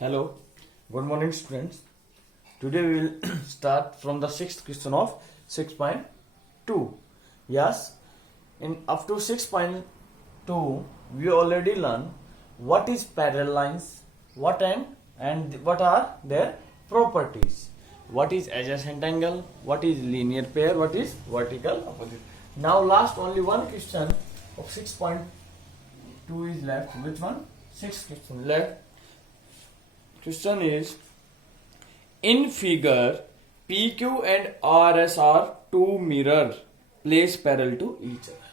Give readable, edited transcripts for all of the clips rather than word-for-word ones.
Hello, good morning students. Today we will start from the sixth question of 6.2. Yes, in up to 6.2 we already learned what is parallel lines, what are their properties, what is adjacent angle, what is linear pair, what is vertical opposite. Now last only one question of 6.2 is left. Which one? Sixth question left. Question is, in figure PQ and RS are two mirrors placed parallel to each other.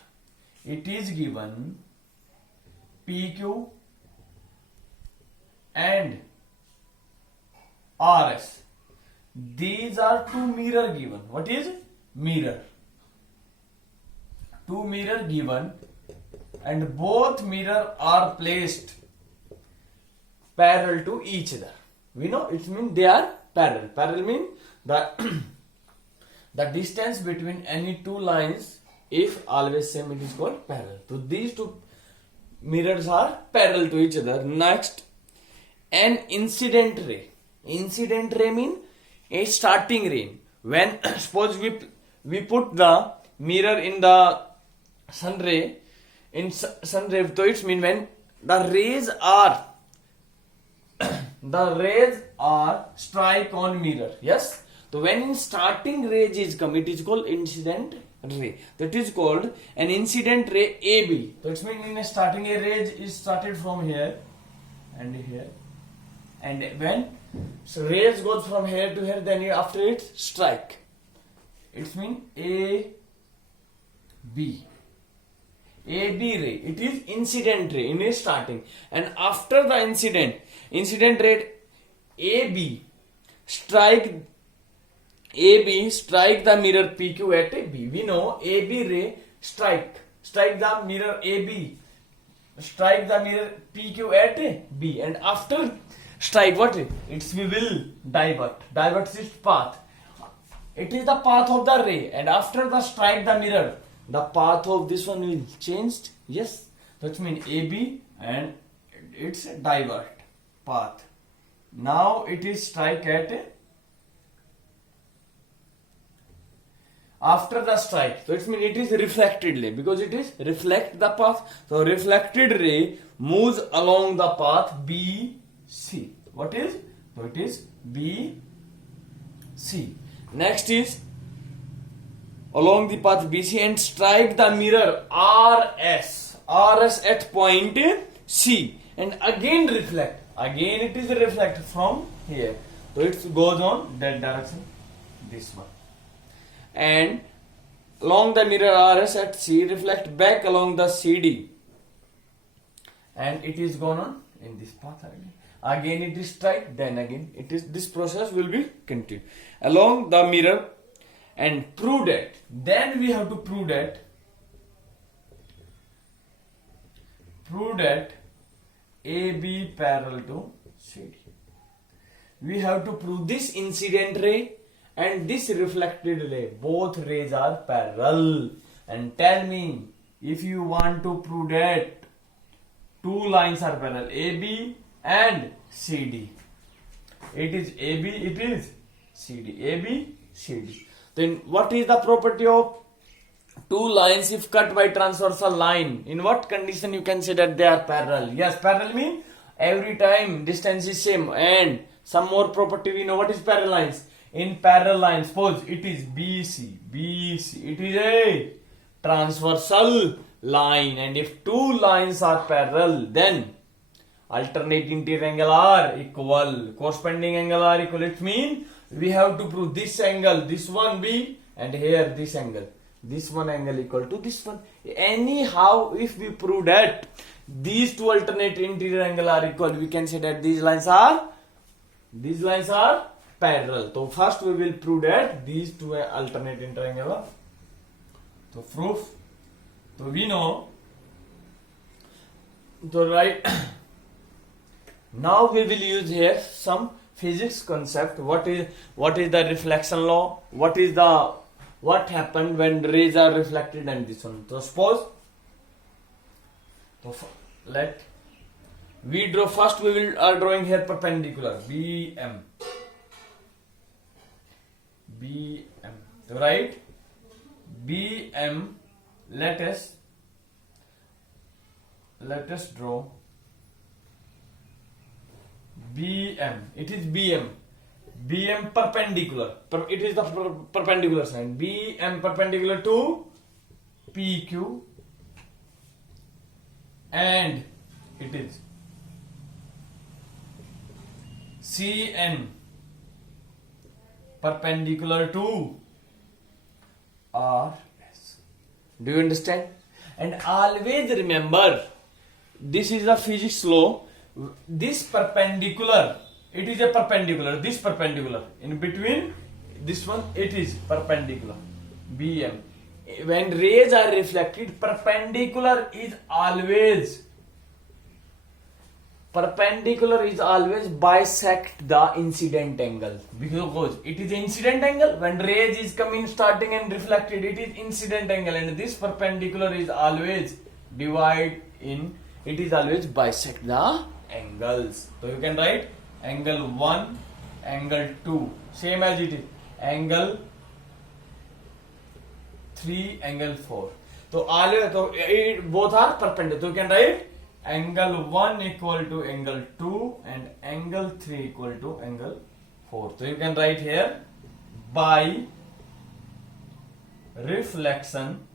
It is given PQ and RS. These are two mirror given. What is mirror? Two mirror given and both mirror are placed parallel to each other. We know it means they are parallel. Parallel means the the distance between any two lines, if always same, it is called parallel. So these two mirrors are parallel to each other. Next, an incident ray. Incident ray means a starting ray. When suppose we put the mirror in the sun ray, so it means when the rays are strike on mirror. Yes, so when in starting rays is come, it is called incident ray. That is called an incident ray AB. So it means in a starting a ray is started from here and here, and when rays goes from here to here, then after it strike, it means AB ray. It is incident ray in a starting, and after the incident ray AB strike the mirror PQ at a B. We know AB ray strike the mirror AB, strike the mirror PQ at a B, and after strike what? We will divert its path. It is the path of the ray, and after the strike the mirror, the path of this one will changed. Yes, that means AB and it's a divert path. Now it is strike at a, after the strike, so it means it is reflected ray, because it is reflect the path. So reflected ray moves along the path BC. What is? So it is BC. Next is along the path BC and strike the mirror RS at point C, and again reflect. Again it is reflect from here. So it goes on that direction, this one. And along the mirror RS at C, reflect back along the CD. And it is gone on in this path again. Again it is strike, then again it is, this process will be continued along the mirror, and prove that. Then we have to prove that AB parallel to CD. We have to prove this incident ray and this reflected ray, both rays are parallel. And tell me if you want to prove that two lines are parallel, AB and CD. It is AB, it is CD. AB, CD. Then what is the property of two lines if cut by transversal line? In what condition you can say that they are parallel? Yes, parallel means every time distance is same. And some more property we know. What is parallel lines? In parallel lines, suppose it is BC, it is a transversal line, and if two lines are parallel, then alternate interior angle are equal, corresponding angle are equal. It means we have to prove this angle, this one B, and here this angle, this one angle equal to this one. Anyhow, if we prove that these two alternate interior angle are equal, we can say that these lines are parallel. So first we will prove that these two alternate interior angle are. So proof. So we know. So right. Now we will use here some physics concept. What is the reflection law? What happened when rays are reflected and this one? So suppose, let We draw first. We will are drawing here perpendicular. BM. BM. So right. BM. Let us draw BM. It is BM. BM perpendicular. It is the perpendicular side. BM perpendicular to PQ, and it is CN perpendicular to RS. Do you understand? And always remember, this is a physics law. This perpendicular, it is a perpendicular. This perpendicular in between this one, it is perpendicular. BM. When rays are reflected, perpendicular is always bisect the incident angle, because it is incident angle. When rays is coming, starting and reflected, it is incident angle, and this perpendicular is always always bisect the angles. So you can write angle 1, angle 2, same as it is angle 3, angle 4. So both are perpendicular. So you can write angle 1 equal to angle 2 and angle 3 equal to angle 4. So you can write here by reflection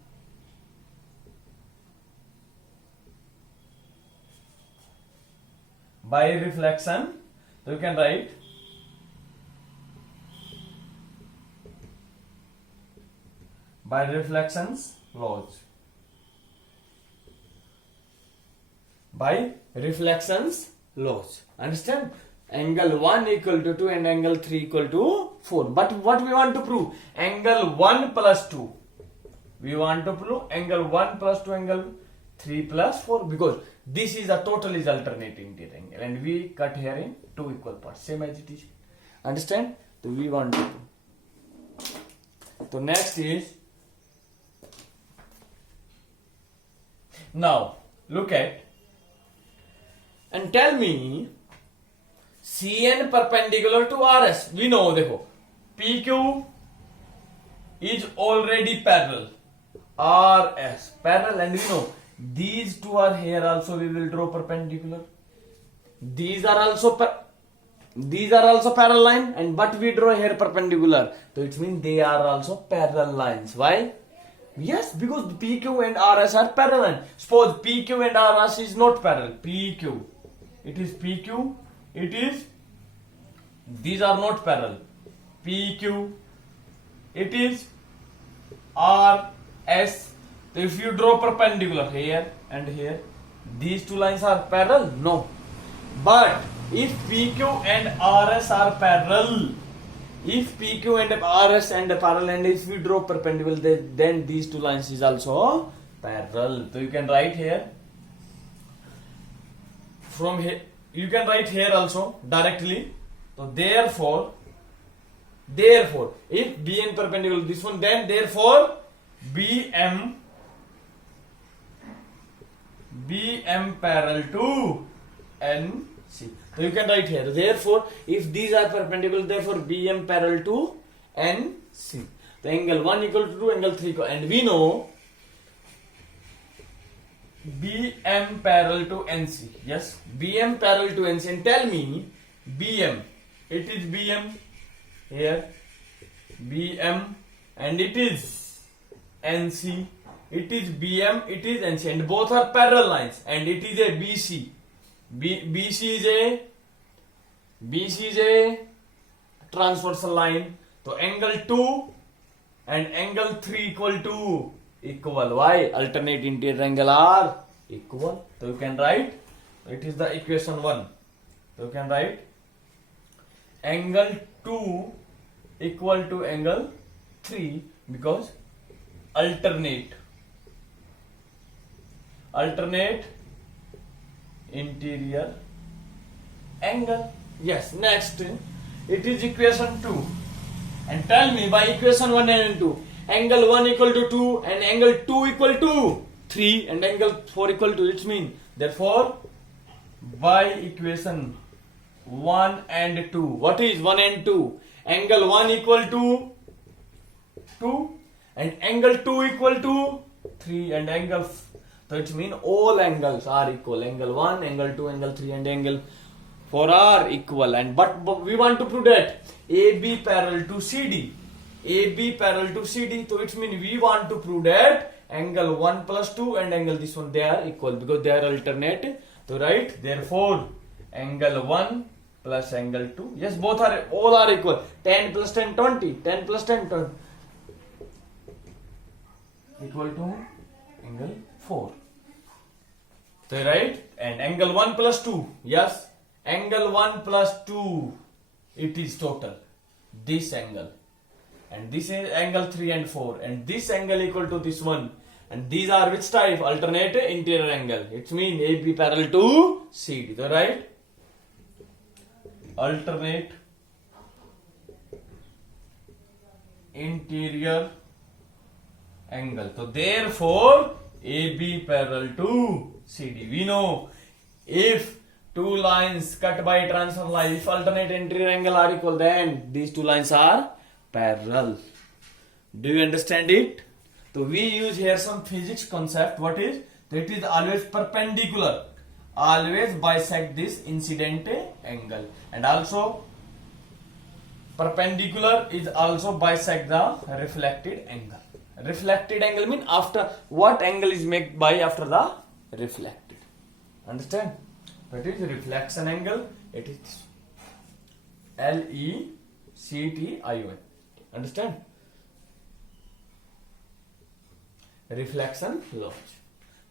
so you can write by reflections laws. By reflections laws. Understand? Angle 1 equal to 2 and angle 3 equal to 4. But what we want to prove? Angle 1 plus 2. We want to prove angle 1 plus 2, angle 3 plus 4, because this is a total is alternating interior angle, and we cut here in 2 equal parts, same as it is. Understand? So we want to prove. So next is, now look at and tell me CN perpendicular to RS. We know, देखो, PQ is already parallel, RS parallel, and we know these two are here also. We will draw perpendicular. These are also parallel line, and but we draw here perpendicular. So it means they are also parallel lines. Why? Yes, because PQ and RS are parallel. Suppose PQ and RS is not parallel. PQ, it is PQ. It is, these are not parallel. PQ, it is RS. So if you draw perpendicular here and here, these two lines are parallel? No. But if PQ and RS are parallel, if PQ and RS and parallel, and if we draw perpendicular, then these two lines is also parallel. So you can write here, from here, you can write here also directly. So therefore, if BN perpendicular this one, then therefore BM parallel to NC. So you can write here, therefore if these are perpendicular, therefore BM parallel to NC. The angle 1 equal to 2, angle 3 equal, and we know BM parallel to NC. Yes, BM parallel to NC. And tell me BM, it is BM here, BM, and it is NC. It is BM, it is NC, and both are parallel lines, and it is a BC. BC is a transversal line. So angle 2 and angle 3 equal. Why? Alternate interior angle are equal. So you can write, it is the equation 1. So you can write angle 2 equal to angle 3, because alternate interior angle. Yes, next it is equation 2, and tell me by equation 1 and 2, angle 1 equal to 2 and angle 2 equal to 3 and angle 4 equal to, it means therefore by equation 1 and 2. What is 1 and 2? Angle 1 equal to 2 and angle 2 equal to 3 and angle so it means all angles are equal. Angle 1, angle 2, angle 3 and angle 4 are equal. And but we want to prove that AB parallel to CD. AB parallel to CD. So it means we want to prove that angle 1 plus 2 and angle this one they are equal because they are alternate. So right, therefore angle 1 plus angle 2. Yes, both are all are equal. 10 plus 10 20. 10 plus 10 20. Equal to angle 4. So right, and angle 1 plus 2. Yes, angle 1 plus 2. It is total. This angle. And this is angle 3 and 4. And this angle equal to this one. And these are which type? Alternate interior angle. It means AB parallel to CD. So right? Alternate interior angle. So therefore AB parallel to CD. We know if two lines cut by transfer line, if alternate interior angle are equal, then these two lines are parallel. Do you understand it? So we use here some physics concept. What is? So it is always perpendicular. Always bisect this incident angle. And also perpendicular is also bisect the reflected angle. Reflected angle means after what angle is made by after the reflected. Understand? That is reflection angle. It is LECTION. Understand? Reflection laws.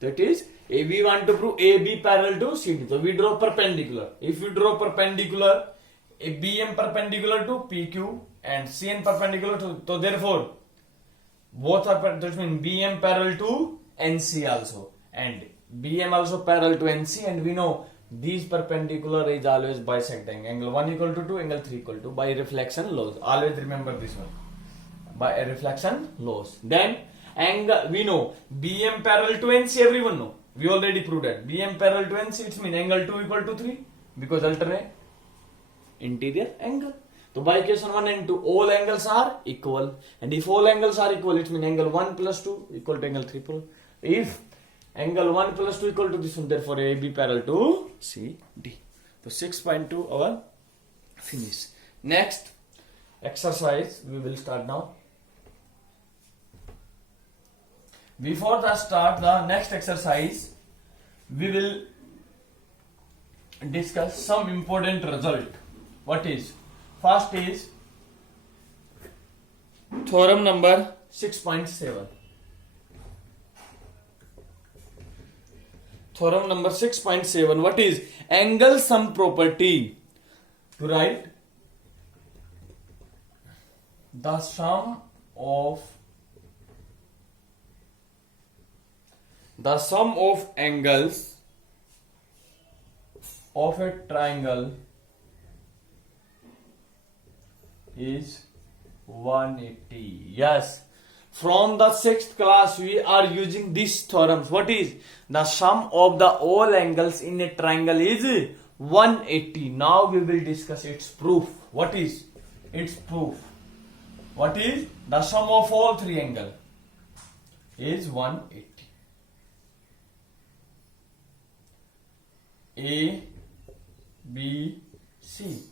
That is, we want to prove AB parallel to CD. So we draw perpendicular. If you draw perpendicular, a BM perpendicular to PQ and CN perpendicular to, so therefore both are that means BM parallel to NC also and BM also parallel to NC, and we know these perpendicular is always bisecting. Angle 1 equal to 2, angle 3 equal to by reflection laws. Always remember this one. By a reflection laws. Then angle we know BM parallel to NC, everyone know. We already proved that. BM parallel to NC, it means angle 2 equal to 3 because alternate interior angle. So by equation 1 and 2 all angles are equal, and if all angles are equal it means angle 1 plus 2 equal to angle 3 plus. If angle 1 plus 2 equal to this one, therefore AB parallel to CD. So 6.2 our finish. Next exercise we will start now. Before the start the next exercise, we will discuss some important result. What is? First is theorem number 6.7. Theorem number 6.7. What is? Angle sum property. To write the sum of angles of a triangle is 180. Yes, from the 6th class we are using these theorems. What is? The sum of the all angles in a triangle is 180. Now we will discuss its proof. What is its proof? What is? The sum of all three angles is 180. A, B, C.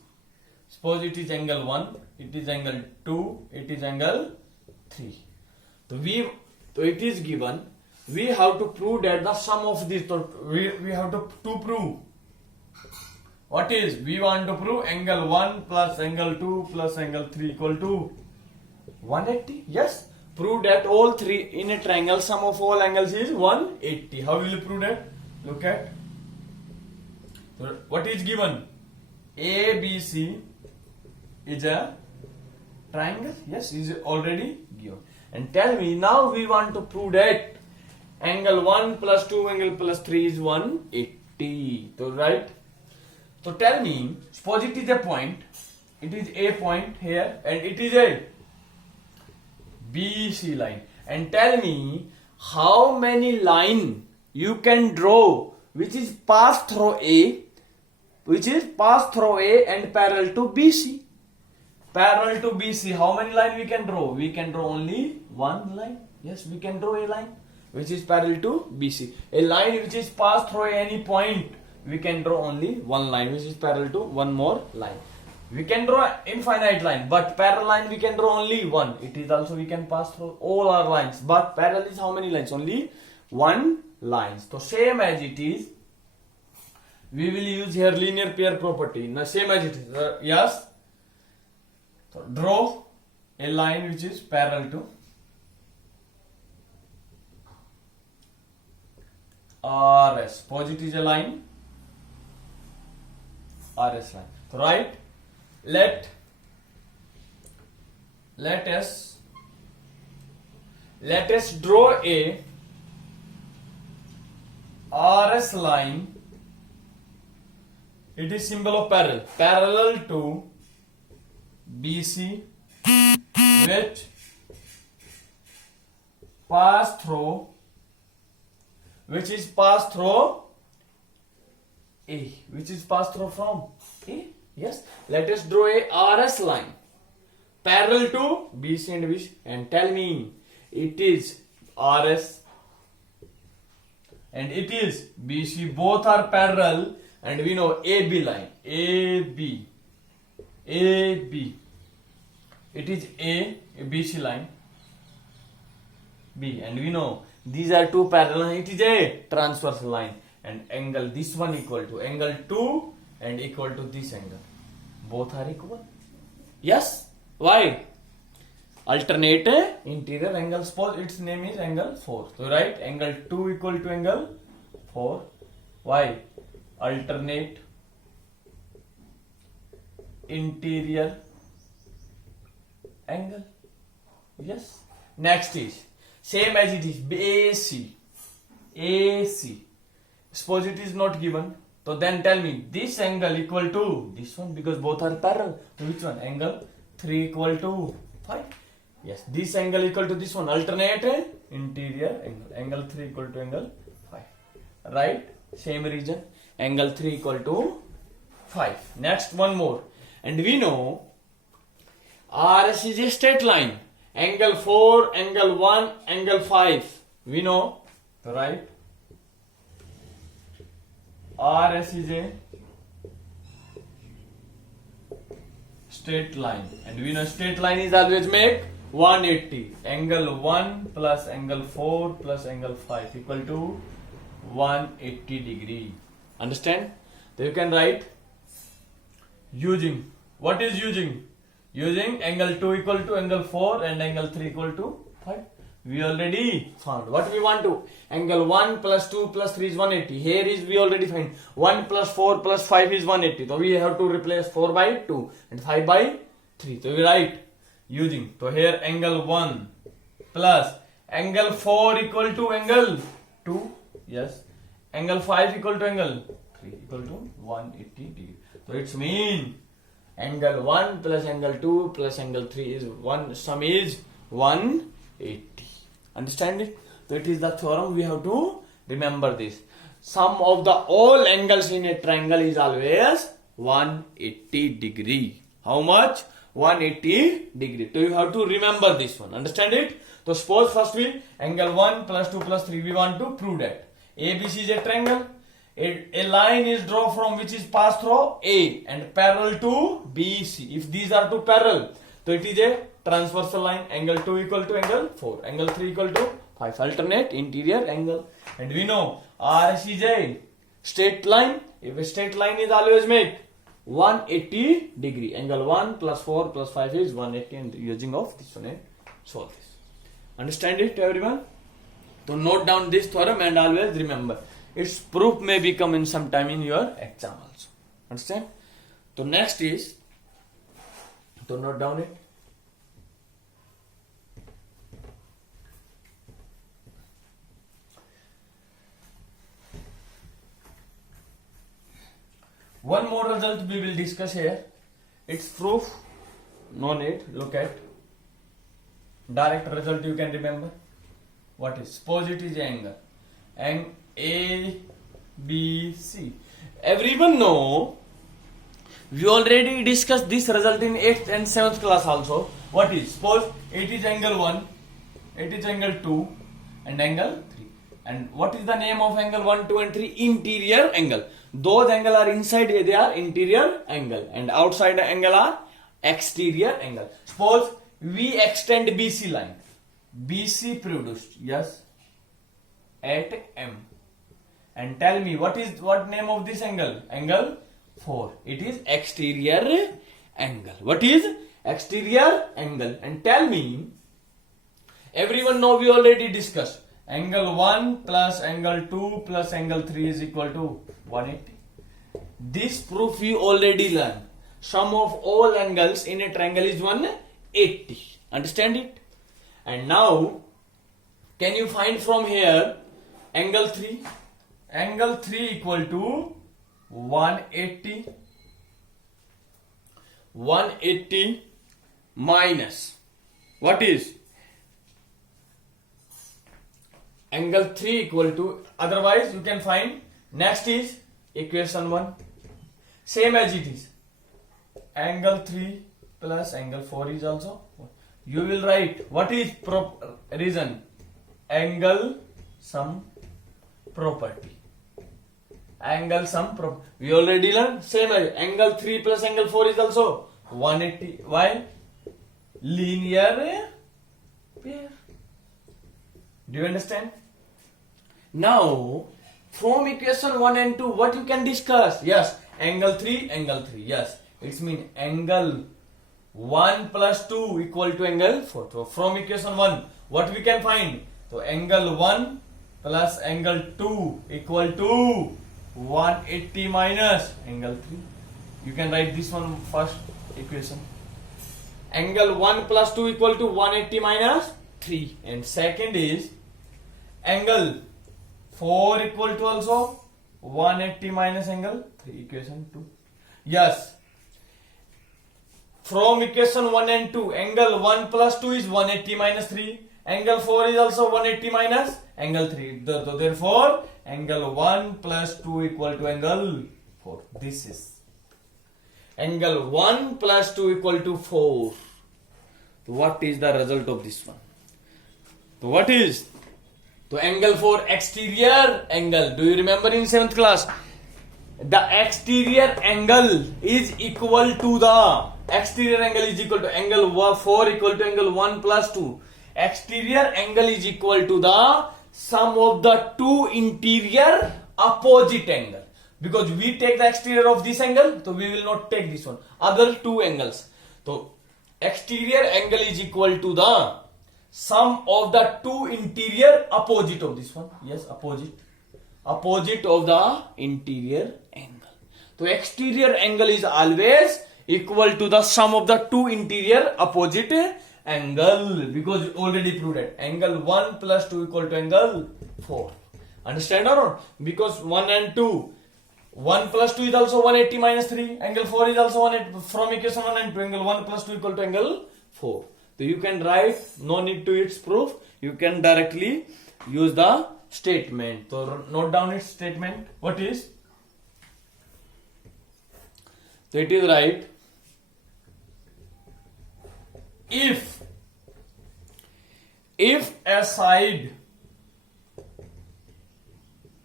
Suppose it is angle 1, it is angle 2, it is angle 3. So it is given. We have to prove that the sum of these. So we have to prove. What is? We want to prove angle 1 plus angle 2 plus angle 3 equal to 180. Yes. Prove that all three in a triangle sum of all angles is 180. How will you prove that? Look at. So what is given? ABC is a triangle. Yes, is already given. And tell me, now we want to prove that angle 1 plus 2 angle plus 3 is 180. So right. So tell me, suppose it is a point. It is a point here and it is a BC line. And tell me how many line you can draw which is passed through A which is pass through A and parallel to BC. Parallel to BC, how many line we can draw? We can draw only one line. Yes, we can draw a line which is parallel to BC. A line which is passed through any point, we can draw only one line which is parallel to one more line. We can draw infinite line, but parallel line we can draw only one. It is also we can pass through all our lines, but parallel is how many lines? Only one line. So same as it is, we will use here linear pair property. Now same as it is. Yes. So draw a line which is parallel to RS. Suppose it is a line RS line. So right. Let us draw a RS line. It is symbol of parallel to BC, which pass through A, which is passed through from A. Yes, let us draw a RS line parallel to BC and BC, and tell me it is RS and it is BC, both are parallel, and we know AB line, AB, it is A BC line, B, and we know these are two parallel, it is a transverse line, and angle this one equal to angle 2 and equal to this angle. Both are equal. Yes. Why? Alternate interior angle. Suppose its name is angle 4. So write angle 2 equal to angle 4. Why? Alternate interior angle. Yes. Next is same as it is AC. Suppose it is not given. So then tell me this angle equal to this one, because both are parallel. So which one? Angle 3 equal to 5. Yes, this angle equal to this one. Alternate interior angle. Angle 3 equal to angle 5. Right? Same region. Angle 3 equal to 5. Next one more. And we know RS is a straight line. Angle 4, angle 1, angle 5. We know. Right? RS is a straight line, and we know straight line is always make 180. Angle 1 plus angle 4 plus angle 5 equal to 180 degree. Understand? So you can write using, what is using? Using angle 2 equal to angle 4 and angle 3 equal to 5. We already found. What we want to? Angle 1 plus 2 plus 3 is 180. Here is we already find 1 plus 4 plus 5 is 180. So we have to replace 4 by 2 and 5 by 3. So we write using. So here angle 1 plus angle 4 equal to angle 2. Yes. Angle 5 equal to angle 3 equal to 180 degree. So it's mean angle 1 plus angle 2 plus angle 3 is sum is 180. Understand it? So it is the theorem, we have to remember this. Sum of the all angles in a triangle is always 180 degree. How much? 180 degree. So you have to remember this one. Understand it? So suppose first we angle 1 plus 2 plus 3, we want to prove that ABC is a triangle. A line is drawn from which is passed through A and parallel to BC. If these are two parallel, so it is a transversal line. Angle 2 equal to angle 4. Angle 3 equal to 5. Alternate interior angle. And we know RS is a straight line. If a straight line is always make 180 degree. Angle 1 plus 4 plus 5 is 180, and using of this one and solve this. Understand it, everyone? So note down this theorem and always remember. Its proof may become in some time in your exam also. Understand? So next is, so note down it. One more result we will discuss here. Its proof, no need, look at. Direct result you can remember. What is? Suppose it is angle. And A, B, C. Everyone know We already discussed this result in 8th and 7th class also. What is? Suppose it is angle 1, it is angle 2 and angle 3. And what is the name of angle 1, 2 and 3? Interior angle. Those angle are inside, they are interior angle, and outside angle are exterior angle. Suppose we extend BC line. BC produced, yes, at M. And tell me what name of this angle? Angle 4. It is exterior angle. What is exterior angle? And tell me, everyone know we already discussed. Angle 1 plus angle 2 plus angle 3 is equal to 180. This proof we already learned. Sum of all angles in a triangle is 180. Understand it? And now, can you find from here angle 3? Angle 3 equal to 180. 180 minus what is? Angle 3 equal to, otherwise you can find, next is equation 1. Same as it is. Angle 3 plus angle 4 is also. You will write what is reason? Angle sum property. Angle sum property. We already learned. Same as angle 3 plus angle 4 is also 180. Why? Linear pair. Do you understand? Now, from equation 1 and 2, what you can discuss? Yes, angle 3, angle 3. Yes, it means angle 1 plus 2 equal to angle 4. So, from equation 1, what we can find? So, angle 1 plus angle 2 equal to 180 minus angle 3. You can write this one first equation. Angle 1 plus 2 equal to 180 minus 3. And second is angle 4 equal to also 180 minus angle 3. Equation 2. Yes. From equation 1 and 2, angle 1 plus 2 is 180 minus 3. Angle 4 is also 180 minus angle 3. Therefore, angle 1 plus 2 equal to angle 4. This is angle 1 plus 2 equal to 4. So what is the result of this one? So what is? So angle 4 exterior angle. Do you remember in 7th class? The exterior angle is equal to the exterior angle is equal to angle 4 equal to angle 1 plus 2. Exterior angle is equal to the sum of the two interior opposite angle. Because we take the exterior of this angle, so we will not take this one. Other two angles. So exterior angle is equal to the sum of the two interior opposite of this one. Yes, opposite. Opposite of the interior angle. So exterior angle is always equal to the sum of the two interior opposite angle, because already proved it. Angle 1 plus 2 equal to angle 4. Understand or not? Because 1 and 2. 1 plus 2 is also 180 minus 3. Angle 4 is also 180. From equation 1 and 2, angle 1 plus 2 equal to angle 4. So you can write, no need to its proof. You can directly use the statement. So note down its statement. What is? So it is right. If a side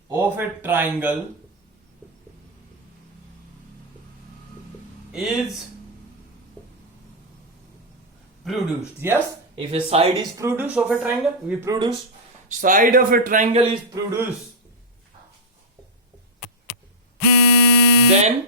of a triangle is produced, yes, if a side is produced of a triangle, we produce, side of a triangle is produced, then